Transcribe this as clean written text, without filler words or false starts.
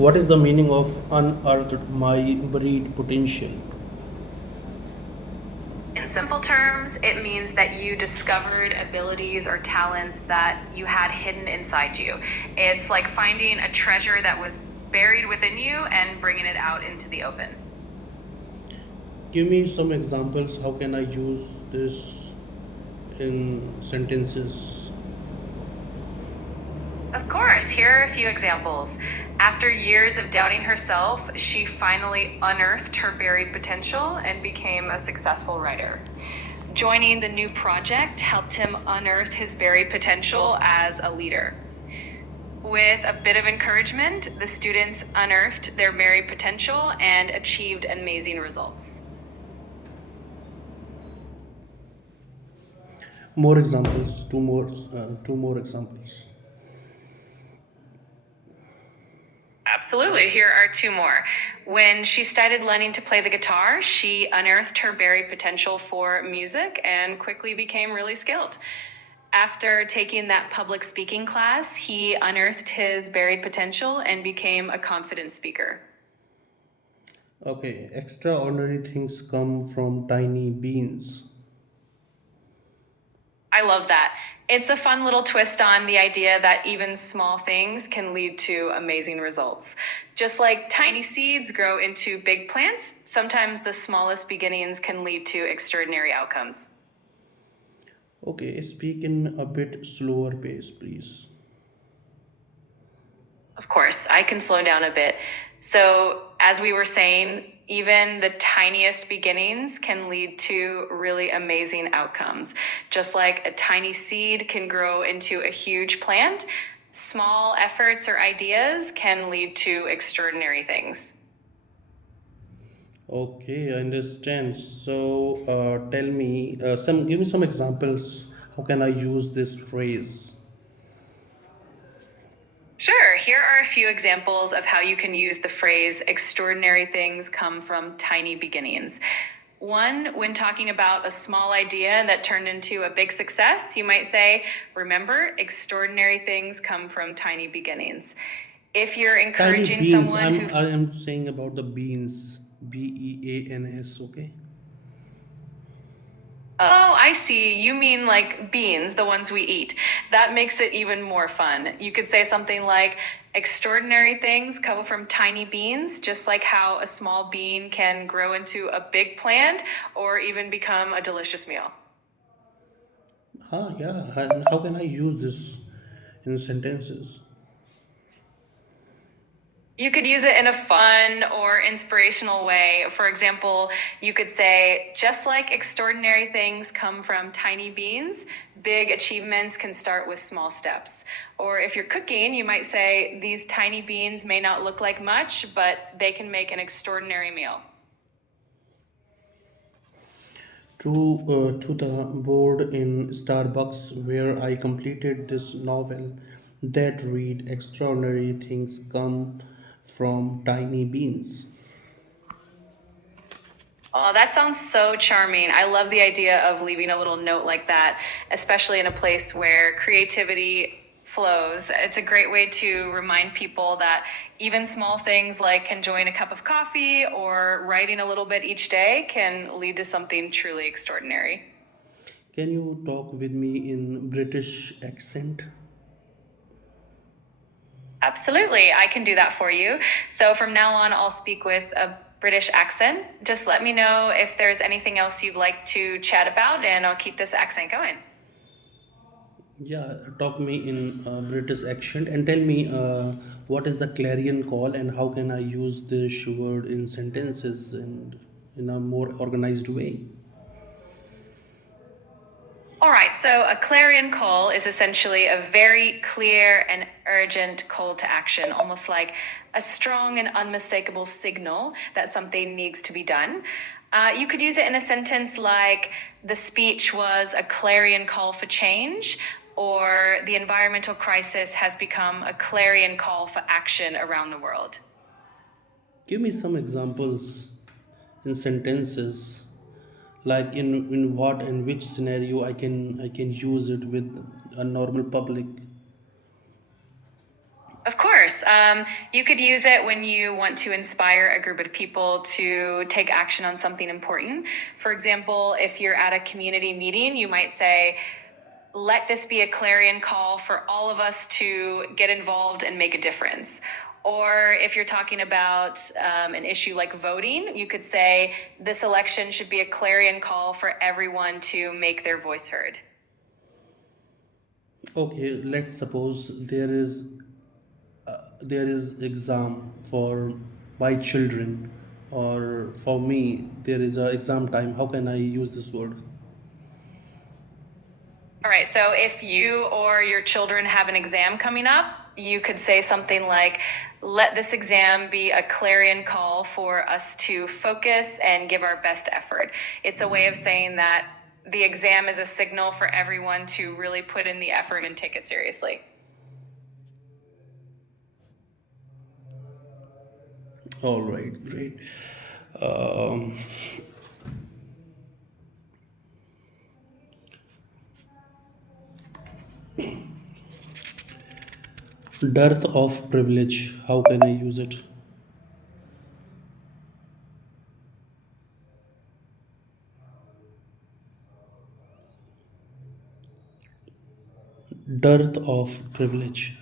What is the meaning of unearthed my buried potential? In simple terms, it means that you discovered abilities or talents that you had hidden inside you. It's like finding a treasure that was buried within you and bringing it out into the open. Give me some examples. How can I use this in sentences? Of course, here are a few examples. After years of doubting herself, she finally unearthed her buried potential and became a successful writer. Joining the new project helped him unearth his buried potential as a leader. With a bit of encouragement, the students unearthed their buried potential and achieved amazing results. More examples. Two more examples. Absolutely. Here are two more. When she started learning to play the guitar, she unearthed her buried potential for music and quickly became really skilled. After taking that public speaking class, he unearthed his buried potential and became a confident speaker. Okay, extraordinary things come from tiny beans. I love that. It's a fun little twist on the idea that even small things can lead to amazing results. Just like tiny seeds grow into big plants, sometimes the smallest beginnings can lead to extraordinary outcomes. Okay, speak in a bit slower pace, please. Of course, I can slow down a bit. So, as we were saying, even the tiniest beginnings can lead to really amazing outcomes. Just like a tiny seed can grow into a huge plant, small efforts or ideas can lead to extraordinary things. Okay, I understand. So, give me some examples. How can I use this phrase? Sure, here are a few examples of how you can use the phrase extraordinary things come from tiny beginnings. One, when talking about a small idea that turned into a big success, you might say, remember, extraordinary things come from tiny beginnings. If you're Tiny encouraging beans. someone I'm who I am saying about the beans. Beans. Okay. Oh, I see. You mean like beans, the ones we eat. That makes it even more fun. You could say something like, extraordinary things come from tiny beans, just like how a small bean can grow into a big plant or even become a delicious meal. Yeah. And how can I use this in sentences? You could use it in a fun or inspirational way. For example, you could say, just like extraordinary things come from tiny beans, big achievements can start with small steps. Or if you're cooking, you might say, these tiny beans may not look like much, but they can make an extraordinary meal. To the board in Starbucks where I completed this novel that read extraordinary things come from tiny beans. Oh, that sounds so charming. I love the idea of leaving a little note like that, especially in a place where creativity flows. It's a great way to remind people that even small things like enjoying a cup of coffee or writing a little bit each day can lead to something truly extraordinary. Can you talk with me in British accent? Absolutely, I can do that for you. So from now on, I'll speak with a British accent. Just let me know if there's anything else you'd like to chat about, and I'll keep this accent going. Yeah, talk me in British accent and tell me what is the clarion call and how can I use this word in sentences and in a more organized way. All right, so a clarion call is essentially a very clear and urgent call to action, almost like a strong and unmistakable signal that something needs to be done. You could use it in a sentence like, the speech was a clarion call for change, or the environmental crisis has become a clarion call for action around the world. Give me some examples in sentences like in what and which scenario I can use it with a normal public. Of course. You could use it when you want to inspire a group of people to take action on something important. For example, if you're at a community meeting, you might say, let this be a clarion call for all of us to get involved and make a difference. Or if you're talking about an issue like voting, you could say, this election should be a clarion call for everyone to make their voice heard. Okay, let's suppose there is exam for my children, or for me there is a exam time. How can I use this word? All right. So if you or your children have an exam coming up, you could say something like, let this exam be a clarion call for us to focus and give our best effort. It's a way of saying that the exam is a signal for everyone to really put in the effort and take it seriously. All right, great. um, Dearth of privilege, how can I use it? Dearth of privilege.